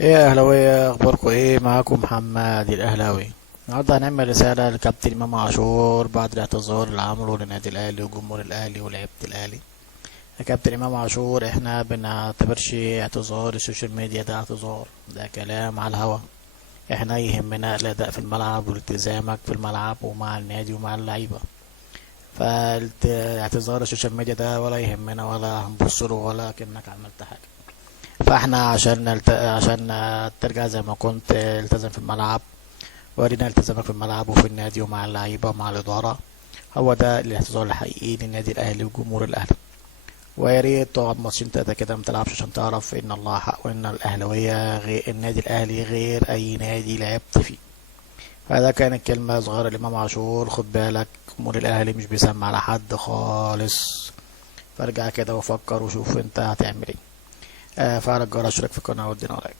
ايه يا اهلاوية، اخباركم ايه؟ معاكم محمد الاهلاوي. النهارده هنعمل رسالة لكابتن امام عاشور بعد الاعتذار اللي عمله للنادي الاهلي وجمهور الاهلي ولاعيبة الاهلي. يا كابتن امام عاشور، احنا بنعتبرش اعتذار السوشيال ميديا ده اعتذار، ده كلام على الهوا. احنا يهمنا الاداء في الملعب والتزامك في الملعب ومع النادي ومع اللعيبة. فاعتذار السوشيال ميديا ده ولا يهمنا ولا هنبص له ولا كأنك عملت حاجة. فاحنا عشان ترجع زي ما كنت التزم في الملعب، ورينا التزامك في الملعب وفي النادي ومع اللعيبة ومع الإدارة. هو ده الاعتذار الحقيقي للنادي الأهلي وجمهور الأهلي. ويا ريت تقعد ماتشين تلاتة كده متلعبش عشان تعرف إن الله حق، وإن الأهلاوية غير النادي الأهلي غير أي نادي لعبت فيه. فده كانت كلمة صغيرة لإمام عاشور. خد بالك، جمهور الأهلي مش بيسمع على حد خالص. فارجع كده وفكر وشوف انت هتعمل ايه. فعل الجرس، اشترك في القناة وادينا لايك.